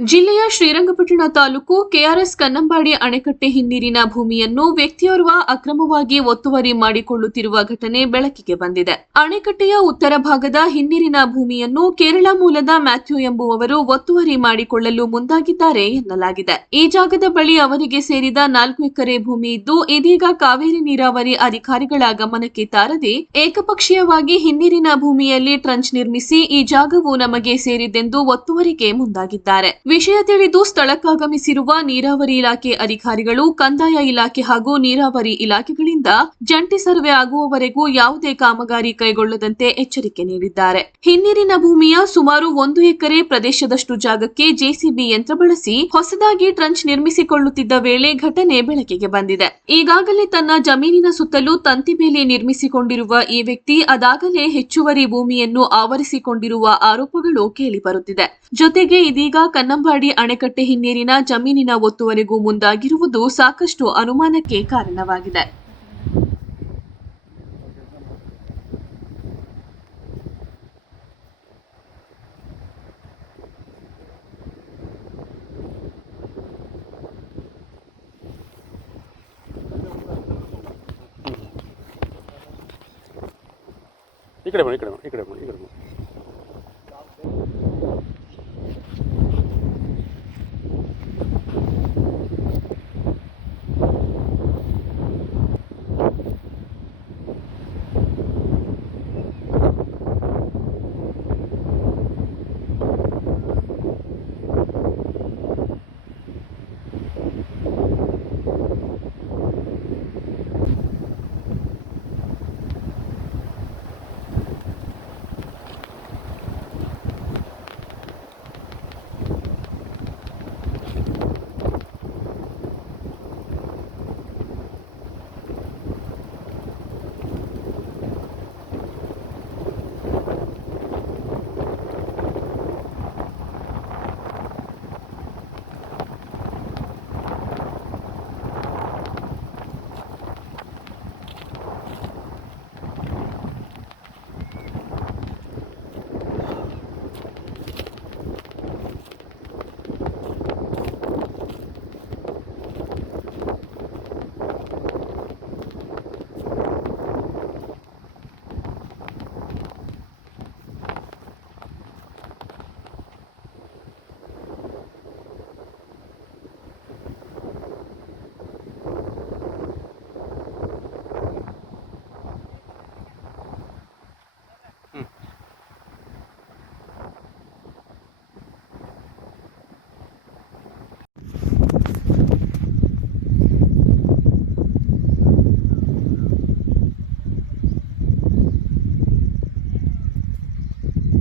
ಜಿಲ್ಲೆಯ ಶ್ರೀರಂಗಪಟ್ಟಣ ತಾಲೂಕು ಕೆಆರ್ಎಸ್ ಕನ್ನಂಬಾಡಿ ಅಣೆಕಟ್ಟೆ ಹಿನ್ನೀರಿನ ಭೂಮಿಯನ್ನು ವ್ಯಕ್ತಿಯೋರ್ವ ಅಕ್ರಮವಾಗಿ ಒತ್ತುವರಿ ಮಾಡಿಕೊಳ್ಳುತ್ತಿರುವ ಘಟನೆ ಬೆಳಕಿಗೆ ಬಂದಿದೆ. ಅಣೆಕಟ್ಟೆಯ ಉತ್ತರ ಭಾಗದ ಹಿನ್ನೀರಿನ ಭೂಮಿಯನ್ನು ಕೇರಳ ಮೂಲದ ಮ್ಯಾಥ್ಯೂ ಎಂಬುವವರು ಒತ್ತುವರಿ ಮಾಡಿಕೊಳ್ಳಲು ಮುಂದಾಗಿದ್ದಾರೆ ಎನ್ನಲಾಗಿದೆ. ಈ ಜಾಗದ ಬಳಿ ಅವರಿಗೆ ಸೇರಿದ ನಾಲ್ಕು ಎಕರೆ ಭೂಮಿ ಇದ್ದು, ಇದೀಗ ಕಾವೇರಿ ನೀರಾವರಿ ಅಧಿಕಾರಿಗಳ ಗಮನಕ್ಕೆ ತಾರದೆ ಏಕಪಕ್ಷೀಯವಾಗಿ ಹಿನ್ನೀರಿನ ಭೂಮಿಯಲ್ಲಿ ಟ್ರಂಚ್ ನಿರ್ಮಿಸಿ ಈ ಜಾಗವು ನಮಗೆ ಸೇರಿದೆಂದು ಒತ್ತುವರಿಗೆ ಮುಂದಾಗಿದ್ದಾರೆ. ವಿಷಯ ತಿಳಿದು ಸ್ಥಳಕ್ಕಾಗಮಿಸಿರುವ ನೀರಾವರಿ ಇಲಾಖೆ ಅಧಿಕಾರಿಗಳು, ಕಂದಾಯ ಇಲಾಖೆ ಹಾಗೂ ನೀರಾವರಿ ಇಲಾಖೆಗಳಿಂದ ಜಂಟಿ ಸರ್ವೆ ಆಗುವವರೆಗೂ ಯಾವುದೇ ಕಾಮಗಾರಿ ಕೈಗೊಳ್ಳದಂತೆ ಎಚ್ಚರಿಕೆ ನೀಡಿದ್ದಾರೆ. ಹಿನ್ನೀರಿನ ಭೂಮಿಯ ಸುಮಾರು ಒಂದು ಎಕರೆ ಪ್ರದೇಶದಷ್ಟು ಜಾಗಕ್ಕೆ ಜೆಸಿಬಿ ಯಂತ್ರ ಬಳಸಿ ಹೊಸದಾಗಿ ಟ್ರಂಚ್ ನಿರ್ಮಿಸಿಕೊಳ್ಳುತ್ತಿದ್ದ ವೇಳೆ ಘಟನೆ ಬೆಳಕಿಗೆ ಬಂದಿದೆ. ಈಗಾಗಲೇ ತನ್ನ ಜಮೀನಿನ ಸುತ್ತಲೂ ತಂತಿ ಬೇಲಿ ನಿರ್ಮಿಸಿಕೊಂಡಿರುವ ಈ ವ್ಯಕ್ತಿ ಅದಾಗಲೇ ಹೆಚ್ಚುವರಿ ಭೂಮಿಯನ್ನು ಆವರಿಸಿಕೊಂಡಿರುವ ಆರೋಪಗಳು ಕೇಳಿಬರುತ್ತಿದೆ. ಜೊತೆಗೆ ಇದೀಗ ಕನ್ನಂಬಾಡಿ ಅಣೆಕಟ್ಟೆ ಹಿನ್ನೀರಿನ ಜಮೀನಿನ ಒತ್ತುವರೆಗೂ ಮುಂದಾಗಿರುವುದು ಸಾಕಷ್ಟು ಅನುಮಾನಕ್ಕೆ ಕಾರಣವಾಗಿದೆ. ಈ ಕಡೆ ಬನ್ನಿ, ಈ ಕಡೆ ಬನ್ನಿ, ಈ ಕಡೆ ಬನ್ನಿ, ಈ ಕಡೆ ಬನ್ನಿ.